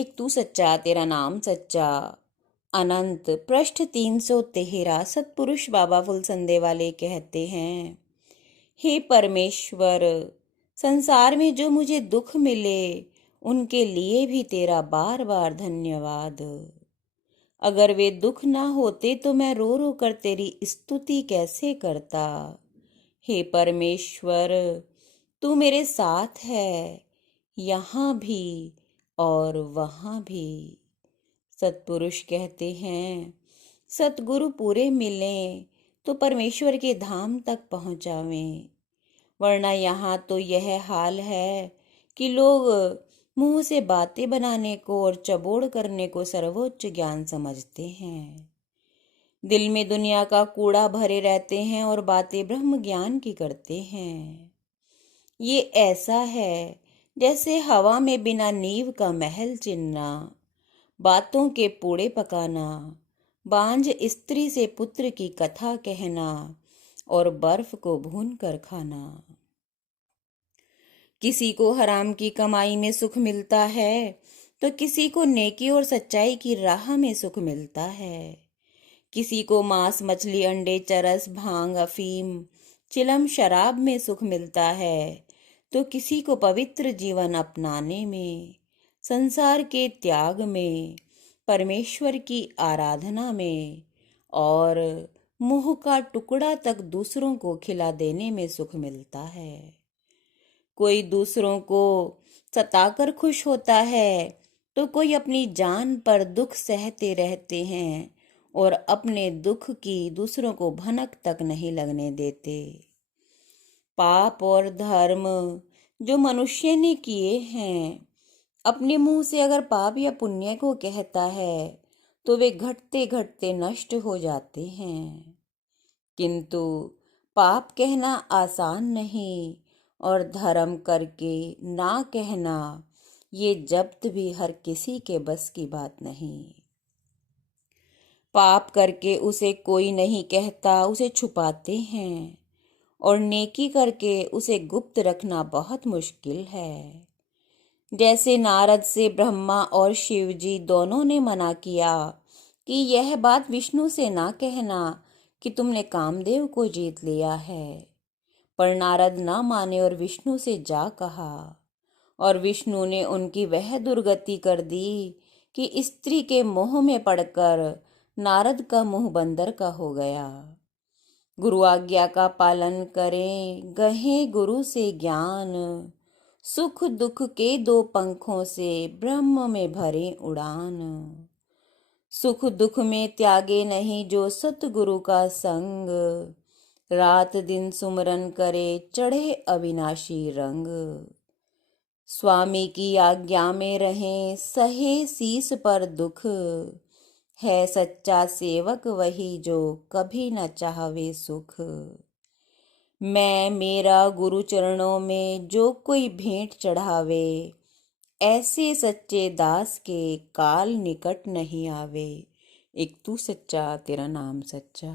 एक तू सच्चा तेरा नाम सच्चा। अनंत पृष्ठ 313। सतपुरुष बाबा फुलसंदे वाले कहते हैं, हे परमेश्वर, संसार में जो मुझे दुख मिले उनके लिए भी तेरा बार बार धन्यवाद। अगर वे दुख ना होते तो मैं रो रो कर तेरी स्तुति कैसे करता। हे परमेश्वर, तू मेरे साथ है, यहाँ भी और वहाँ भी। सतपुरुष कहते हैं, सतगुरु पूरे मिलें तो परमेश्वर के धाम तक पहुँचावें, वरना यहाँ तो यह हाल है कि लोग मुंह से बातें बनाने को और चबोड़ करने को सर्वोच्च ज्ञान समझते हैं। दिल में दुनिया का कूड़ा भरे रहते हैं और बातें ब्रह्म ज्ञान की करते हैं। ये ऐसा है जैसे हवा में बिना नींव का महल चिनना, बातों के पूड़े पकाना, बांझ स्त्री से पुत्र की कथा कहना और बर्फ को भून कर खाना। किसी को हराम की कमाई में सुख मिलता है तो किसी को नेकी और सच्चाई की राह में सुख मिलता है। किसी को मांस मछली अंडे चरस भांग अफीम चिलम शराब में सुख मिलता है तो किसी को पवित्र जीवन अपनाने में, संसार के त्याग में, परमेश्वर की आराधना में और मुंह का टुकड़ा तक दूसरों को खिला देने में सुख मिलता है। कोई दूसरों को सताकर खुश होता है तो कोई अपनी जान पर दुख सहते रहते हैं और अपने दुख की दूसरों को भनक तक नहीं लगने देते। पाप और धर्म जो मनुष्य ने किए हैं, अपने मुंह से अगर पाप या पुण्य को कहता है तो वे घटते घटते नष्ट हो जाते हैं। किंतु पाप कहना आसान नहीं और धर्म करके ना कहना ये जब्त भी हर किसी के बस की बात नहीं। पाप करके उसे कोई नहीं कहता, उसे छुपाते हैं, और नेकी करके उसे गुप्त रखना बहुत मुश्किल है। जैसे नारद से ब्रह्मा और शिव जी दोनों ने मना किया कि यह बात विष्णु से ना कहना कि तुमने कामदेव को जीत लिया है, पर नारद ना माने और विष्णु से जा कहा, और विष्णु ने उनकी वह दुर्गति कर दी कि स्त्री के मोह में पड़कर नारद का मुंह बंदर का हो गया। गुरु आज्ञा का पालन करें, गहें गुरु से ज्ञान, सुख दुख के दो पंखों से ब्रह्म में भरे उड़ान। सुख दुख में त्यागे नहीं जो सतगुरु का संग, रात दिन सुमरन करे चढ़े अविनाशी रंग। स्वामी की आज्ञा में रहें सहे शीस पर दुख, है सच्चा सेवक वही जो कभी न चाहवे सुख। मैं मेरा गुरु चरणों में जो कोई भेंट चढ़ावे, ऐसे सच्चे दास के काल निकट नहीं आवे। एक तू सच्चा तेरा नाम सच्चा।